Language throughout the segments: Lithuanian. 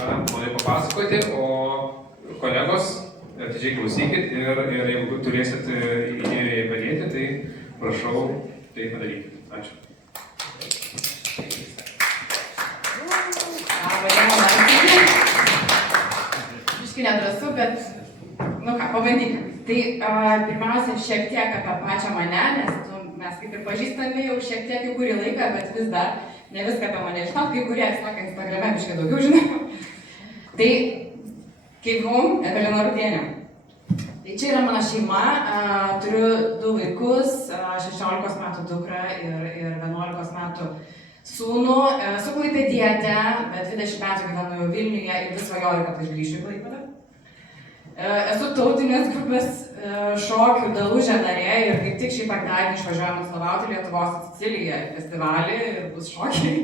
noriu papasakoti, o kolegos atidžiai klausykit ir jeigu turėsit idėjų padėti, tai prašau tai padarykit. Ačiū. Biškai nedrąsu, bet, pabandykim. Tai pirmiausia, šiek tiek apie pačią mane, nes mes kaip ir pažįstami jau šiek tiek jau kurį laiką, bet vis dar ne viską apie mane žinot, kai kurie, sakė, Instagrame biškai daugiau žinau. Tai Cave Home, Evelina Rudienė. Tai čia yra mano šeima, turiu 2 vaikus, 16 metų dukrą ir 11 metų sūnų. Esu klaipėdietė, bet 20 metų gyvenu jau Vilniuje ir vis svajoju, kad aš grįšiu į Klaipėdą. Esu tautinės grupės šokių Dalužė narė ir kaip tik šį penktadienį išvažiuojam atstovauti Lietuvos Siciliją festivalį ir bus šokiai.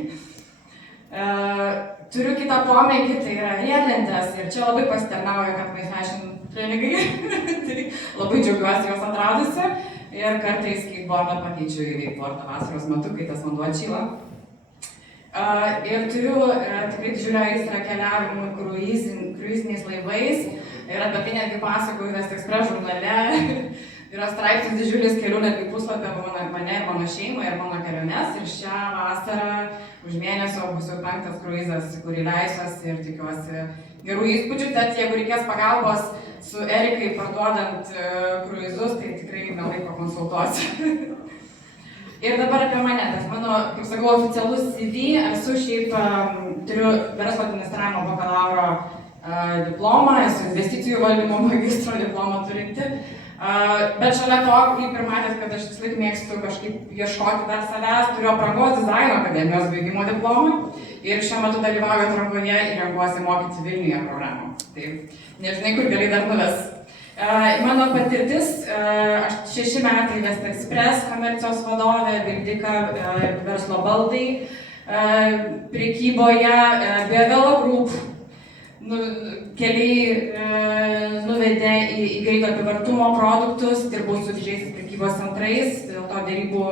Turiu kitą pomėgį, tai yra riedlentės ir čia labai pasitarnauja, kad My Fashion treningai. Tai labai džiaugiuosi juos atradusi ir kartais skateboardą pakeičiu į wakeboardą vasaros metu, kai tas vanduo atšyla. Ir turiu tikrai didžiulę aistrą keliavimui kruiziniais laivais. Ir apie tai netgi pasakoju West Express žurnale. Yra straipsnis didžiulis kelių netgi puslapį apie mane ir mano šeimą ir mano keliones. Ir šią vasarą už mėnesio bus jau 5. kruizas, kurį leisiuosi ir tikiuosi gerų įspūdžių. Tad jeigu reikės pagalbos su Erikai parduodant kruizus, tai tikrai mielai pakonsultuosiu. Ir dabar apie mane, nes mano, kaip sakau, oficialus CV, esu šiaip, turiu verslo administravimo bakalauro diplomą, esu investicijų valdymo magistro diplomą turinti. Bet šalia to, kaip ir matėt, kad aš vis laik mėgstu kažkaip ieškoti dar savęs, turiu aprangos dizaino akademijos baigimo diplomą ir šiuo metu dalyvauju atrankoje ir renkuosi mokyti Vilniuje programą. Tai nežinai, kur gali dar nuves. Mano patirtis, aš 6 metai West Express komercijos vadovė, Vildika verslo baldai, prekyboje, Biovelo Group, keliai nuvedė į greito apyvartumo produktus, dirbau su didžiais prekybos centrais, dėl to derybų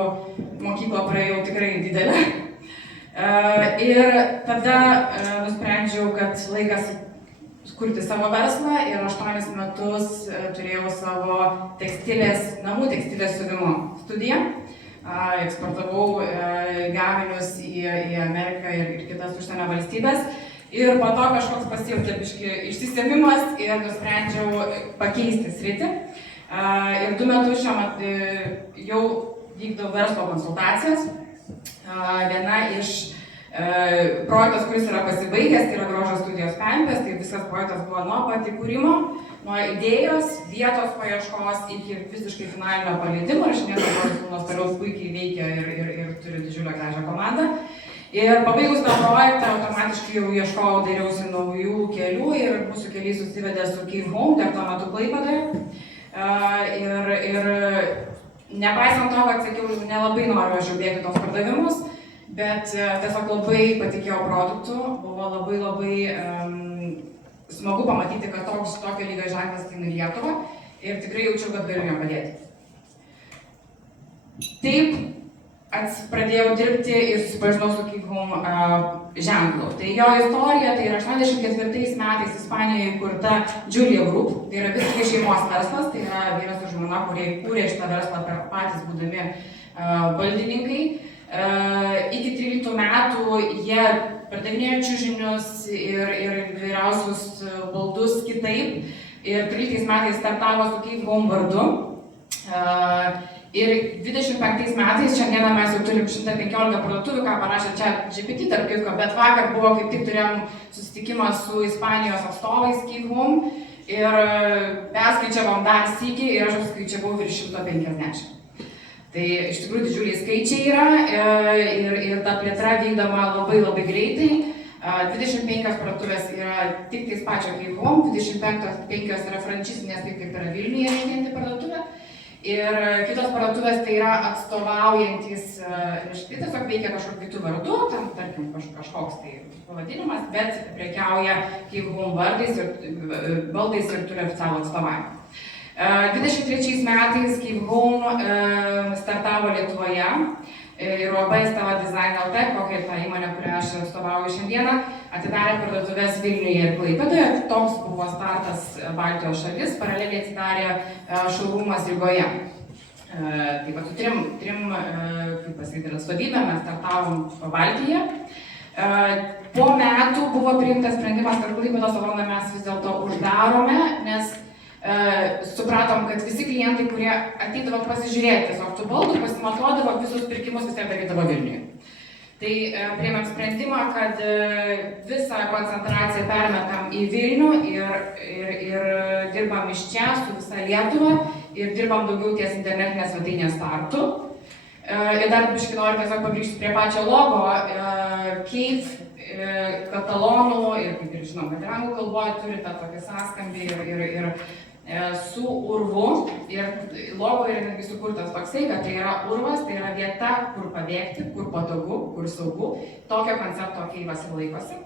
mokyklą praėjau tikrai didelę. Ir tada nusprendžiau, kad laikas kurti savo verslą ir 8 metus turėjau savo namų tekstilės siuvimo studiją. Eksportavau gaminius į Ameriką ir kitas užsienio valstybės. Ir po to kažkoks pasijautė biškį išsisėmimas ir nusprendžiau pakeisti sritį. Ir 2 metus šiuo metu jau vykdau verslo konsultacijas. Viena iš projektas, kuris yra pasibaigęs, tai yra grožio studijos Pempės, tai visas projektas buvo nuo pat įkūrimo, nuo idėjos, vietos paieškos iki visiškai finalinio paleidimo. Ir šiandien sūnus toliau puikiai veikia ir turi didžiulę gražią komandą. Ir pabaigus tą projektą, automatiškai jau ieškojau, dairiausi naujų kelių ir mūsų keliai susivedė su Cave Home, dar tuo metu Klaipėdoje. Ir nepaisant to, kad sakiau, nelabai noriu aš jau bėgti tos pardavimus, bet tiesiog labai patikėjau produktu, buvo labai smagu pamatyti, kad tokio lygio ženklas ateina į Lietuvą ir tikrai jaučiau, kad galiu jam padėti. Taip, pradėjau dirbti ir susipažinau su Cave Home ženklu. Tai jo istorija, tai yra 84 metais Ispanijoje įkurta Julia Group, tai yra visiškai šeimos verslas, tai yra vyras ir žmona, kurie įkūrė šitą verslą patys būdami valdininkai. Iki 13 metų jie pardavinėjo čiužinius ir įvairiausius baldus kitaip. Ir 13 metais startavo su Cave Home vardu. Ir 25 metais, šiandieną mes jau turim 115 parduotuvių, ką parašė čia GPT, tarp kitko, bet vakar buvo, kaip tik turėjom susitikimą su Ispanijos atstovais Cave Home ir perskaičiavom dar sykį ir aš apskaičiavau virš 150. Tai iš tikrųjų didžiuliai skaičiai yra ir ta plėtra vykdoma labai greitai. 25 parduotuvės yra tik tais pačio Cave Home, 25 yra frančizinės, taip kaip yra Vilniuje veikianti parduotuvė. Ir kitos parduotuvės tai yra atstovaujantis, tai tiesiog veikia kažkokiu kitų vardu, tam tarkim kažkoks tai pavadinimas, bet prekiauja Cave Home baldais ir turi oficialų atstovavimą. 23 metais Cave Home startavo Lietuvoje ir UAB Stella Design LT, kokia ta įmonė, kurią aš atstovauju šiandieną, atidarė parduotuvės Vilniuje ir Klaipėdoje. Toks buvo startas Baltijos šalis, paraleliai atidarė šourumas Rygoje. Taip pat su trim kaip pasakyti, atstovybėm mes startavom Baltijoje. Po metų buvo priimtas sprendimas, kad Klaipėdos saloną mes vis dėlto uždarome, nes supratom, kad visi klientai, kurie ateidavo pasižiūrėti tiesiog tų baldų, pasimatuodavo, visus pirkimus vis tiek darydavo Vilniuje. Tai priėmėm sprendimą, kad visą koncentraciją permetam į Vilnių ir dirbam iš čia su visa Lietuva ir dirbam daugiau ties internetinės svetainės startu. Ir dar biškai noriu tiesiog pagrįžti prie pačio logo. Keiv katalonų ir, kaip ir žinom, kad anglų kalboje turi tą tokį sąskambį ir su urvu. Ir logo yra netgi sukurtas toksai, kad tai yra urvas, tai yra vieta, kur pabėgti, kur patogu, kur saugu. Tokio koncepto Keivas ir laikosi.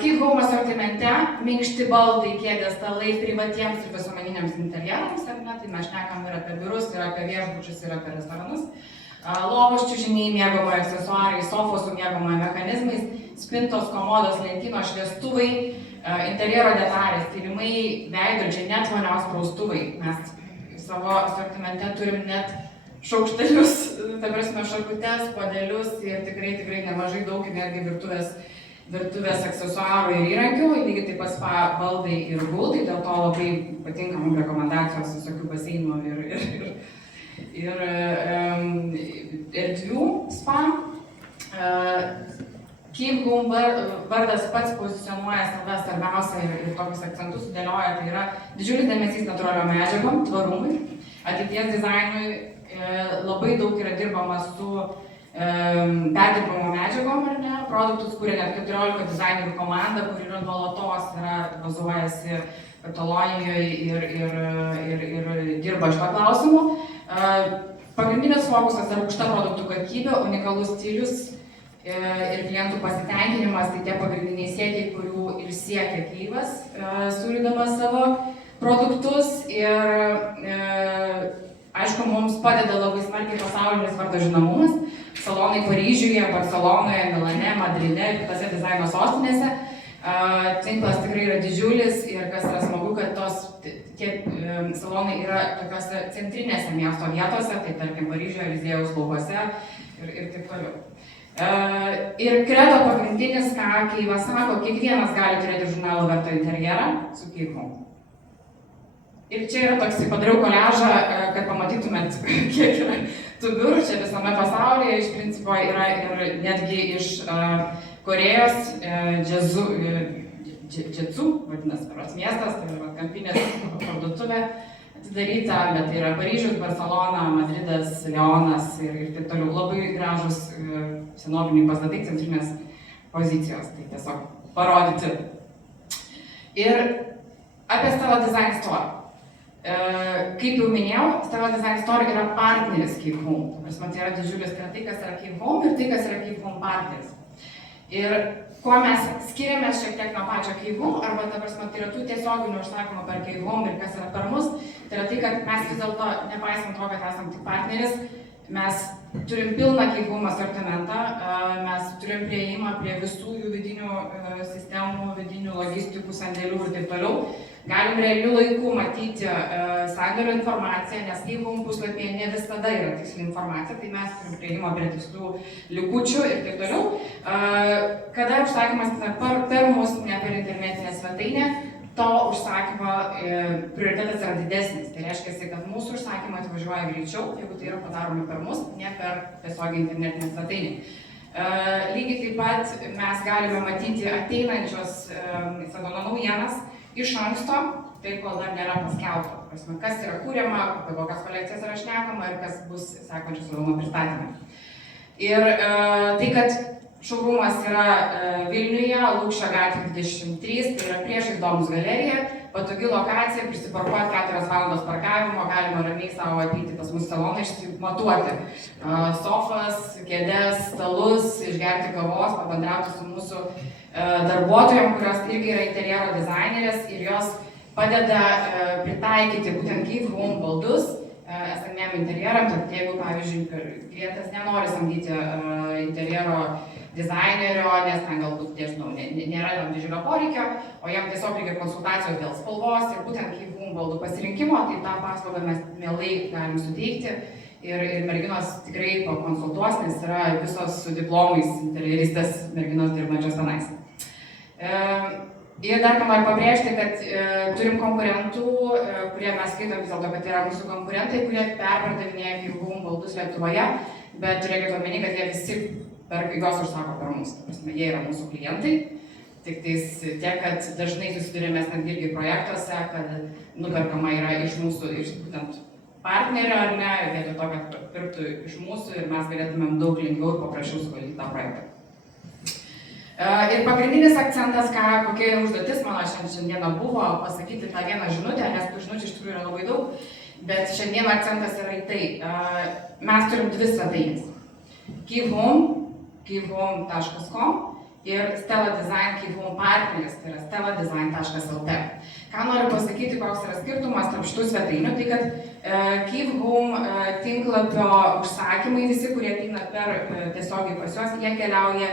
Keiv Home asortimente minkšti baldai, kėdės, stalai privatiems ir visuomeniniams interjerams, ar ne? Tai mes šnekam ir apie biurus, ir apie viešbučius, ir apie restoranus. Lovos, čiužiniai, miegamojo aksesuarai, sofos su miegamojo mechanizmais, spintos, komodos, lentynos, šviestuvai, interjero detalės, kilimai, veidrodžiai, net vonios praustuvai. Mes savo asortimente turim net šaukštelius, ta prasme šakutes, puodelius ir tikrai nemažai daug netgi virtuvės aksesuarų ir įrankių, lygiai taip pat spa baldai ir guldai, dėl to labai patinka mums rekomendacijos visokių baseinų ir erdvių spa. Keiv Home vardas pats pozicionuoja save svarbiausia ir tokius akcentus sudėlioja, tai yra didžiulis dėmesys natūraliom medžiagom, tvarumui, ateities dizainui, labai daug yra dirbama su perdirbamo medžiagom, ar ne, produktus kūrė net 14 dizainerių komanda, kur yra nuolatos, bazuojasi Katalonijoje ir dirba šito klausimu. Pagrindinis fokusas yra aukšta produktų kokybė, unikalus stilius ir klientų pasitenkinimas, tai tie pagrindiniai siekiai, kurių ir siekia Keivas, siūlydamas savo produktus. Ir aišku, mums padeda labai smarkiai pasaulinis vardo žinomumas. Salonai Paryžiuje, Barcelonoje, Milane, Madride ir kitose dizaino sostinėse. Tinklas tikrai yra didžiulis ir kas yra smagu, kad tie salonai yra tokiose centrinėse miesto vietose, tai tarkim Paryžiuje, Eliziejaus laukuose ir taip toliau. Ir kredo pagrindinis, ką Keivas sako, kiekvienas gali turėti žurnalo verto interjerą su Keiv Home. Ir čia yra toks, padariau koliažą, kad pamatytumėt, kiek yra tų biurų čia visame pasaulyje. Iš principo yra ir netgi iš Korėjos, Džetsu, vadinasi, berods miestas, tai yra kampinės parduotuvė atidaryta, bet tai yra Paryžius, Barcelona, Madridas, Leonas ir taip toliau. Labai gražus senoviniai pastatai, centrinės pozicijos, tai tiesiog parodyti. Ir apie Stella Design Store. Kaip jau minėjau, Stella Design Store yra partneris Keiv Home. Tai yra didžiulis, tai kas yra Keiv Home ir tai kas yra Keiv Home partneris. Ir kuo mes skiriamės šiek tiek nuo pačio Keiv Home, arba tai yra tų tiesioginių užsakymų per Keiv Home ir kas yra per mus, tai yra tai, kad mes vis dėlto, nepaisant to, kad esam tik partneris, mes turim pilną Keiv Home asortimentą, mes turim prieimą prie visų jų vidinių sistemų, vidinių logistikų, sandėlių ir taip toliau. Galim realiu laiku matyti sandėlio informaciją, nes Keiv Home puslapyje ne visada yra tiksli informacija, tai mes turim prieimą prie tikslių likučių ir taip toliau. Kada užsakymas per mus, ne per internetinę svetainę, to užsakymo prioritetas yra didesnis. Tai reiškia, kad mūsų užsakymai atvažiuoja greičiau, jeigu tai yra padaromi per mus, ne per tiesiog internetinę svetainę. Lygiai taip pat mes galime matyti ateinančios sezono naujienas iš anksto, tai kol dar nėra paskelbta. Kas yra kūriama, apie kokias kolekcijas yra šnekama ir kas bus sekančių sezono pristatymai. Ir tai, kad šourumas yra Vilniuje, Lukšio gatvė 23, tai yra priešais Domus galerija, patogi lokacija, prisiparkuoti 4 valandos parkavimo, galima ramiai savo ateiti pas mūsų saloną, išsimatuoti sofas, kėdes, stalus, išgerti kavos, pabendrauti su mūsų darbuotojom, kurios irgi yra interjero dizainerės ir jos padeda pritaikyti būtent Keiv Home baldus esamiem interjeram, tad jeigu, pavyzdžiui, klientas nenori samdyti interjero dizainerio, nes ten galbūt, nežinau, nėra tam didžiulio poreikio, o jam tiesiog reikia konsultacijos dėl spalvos ir būtent Keep Home baldų pasirinkimo, tai tą paslaugą mes mielai galim suteikti. Ir merginos tikrai pakonsultuos, nes yra visos su diplomais interjeristės merginos dirbančios tenais. Ir dar ką noriu pabrėžti, kad turim konkurentų, kurie mes skaitom vis dėlto, kad yra mūsų konkurentai, kurie perpardavinėja Keep Home baldus Lietuvoje, bet turėkite omeny, kad jie visi juos užsako per mus. Jie yra mūsų klientai. Tik tais tiek, kad dažnai susidurėme netgi irgi projektuose, kad nuperkama yra iš mūsų, iš būtent partnerio ar ne, vietoj to, kad pirktų iš mūsų ir mes galėtumėm daug lengviau ir paprasčiau suvaldyti tą projektą. Ir pagrindinis akcentas, kokia užduotis mano šiandieną buvo, pasakyti tą vieną žinutę, nes tų žinučių iš tikrųjų yra labai daug, bet šiandien akcentas yra į tai. Mes turim dvi svetainės. Keep Home, keephome.com ir Stella Design Keep Home partneris, tai yra stelladesign.lt. Ką noriu pasakyti, koks yra skirtumas tarp šitų svetainių, tai kad Keep Home tinklapio užsakymai, visi, kurie ateina per tiesiogiai pas juos, jie keliauja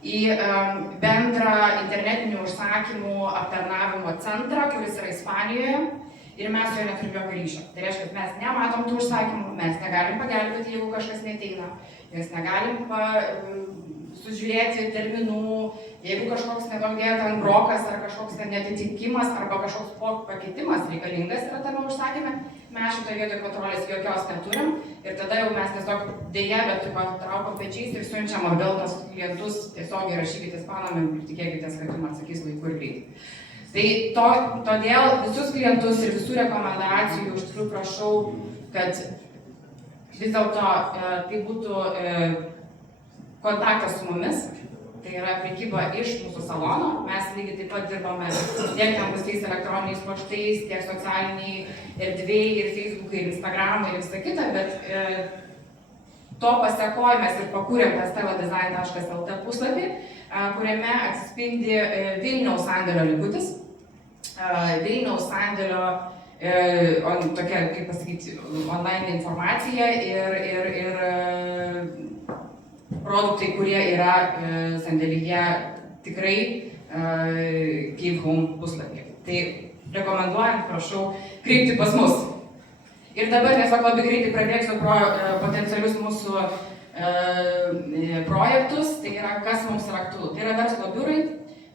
į bendrą internetinių užsakymų aptarnavimo centrą, kuris yra Ispanijoje, ir mes jo neturim jokio ryšio. Tai reiškia, kad mes nematom tų užsakymų, mes negalim pagelbėti, jeigu kažkas neteina, mes negalim sužiūrėti terminų, jeigu kažkoks neduokdėja ten brokas ar kažkoks ten netitikimas arba kažkoks pakeitimas reikalingas yra tame užsakyme, mes šitoje vietoje kontrolės jokios neturim ir tada jau mes tiesiog dėja, bet taip pat traukom pečiais ir siunčiam atgal tos klientus, tiesiog įrašykite spanam ir tikėkitės, kad jums atsakys laiku ir greitai. Tai todėl visus klientus ir visų rekomendacijų iš tikrųjų prašau, kad vis dėlto tai būtų kontaktas su mumis, tai yra prekyba iš mūsų salono. Mes lygiai taip pat dirbame tiek ten visais elektroniniais paštais, tiek socialiniai erdvėjai ir Facebookai, ir Instagramai ir visą kitą, bet to pasekoje mes ir pakūrėm tą stelladesign.lt puslapį, kuriame atsispindi Vilniaus sandėlio likutis. Vilniaus sandėlio tokia, kaip pasakyti, online informacija ir produktai, kurie yra sandėlyje tikrai Keep Home puslapyje. Tai rekomenduojant, prašau, kreipti pas mus. Ir dabar tiesiog labai greitai pradėsiu pro potencialius mūsų projektus, tai yra kas mums yra aktualu. Tai yra verslo biurai,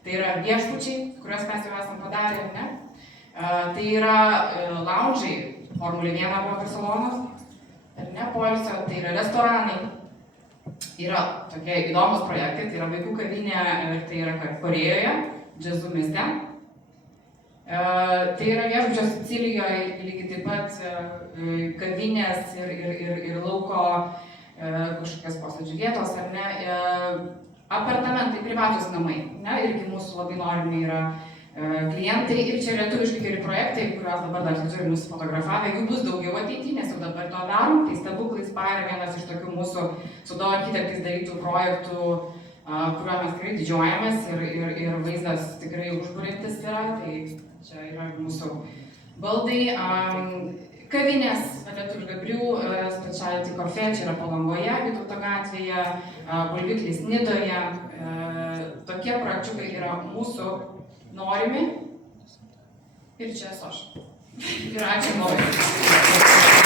tai yra viešbučiai, kuriuos mes jau esam padarę, ne? Tai yra loungeai, Formulė 1 buvo Barcelonos, ar ne, poilsio, tai yra restoranai. Yra tokie įdomus projektai, tai yra vaikų kavinė ir tai yra Korėjoje, Džiazų mieste. Tai yra viešbučio Sicilijoje, lygiai taip pat kavinės ir lauko kažkokios posėdžių vietos, ar ne, apartamentai, privatus namai, ne, irgi mūsų labai norimi yra klientai ir čia lietuviškai geri projektai, kuriuos dabar dar turim nusifotografavę, jų bus daugiau ateityje, nes jau dabar to darom, tai Stebuklai Spa yra vienas iš tokių mūsų Sudo architektais darytų projektų, kuriuo mes tikrai didžiuojamės ir vaizdas tikrai užburiantis yra, tai čia yra mūsų baldai. Kavinės, lietuviškai Brių, Specialty Cafe, čia yra Palangoje, Vytauto gatvėje, Bulviklis Nidoje. Tokie projekčiukai yra mūsų norimi ir čia esu aš. Ir ačiū labai.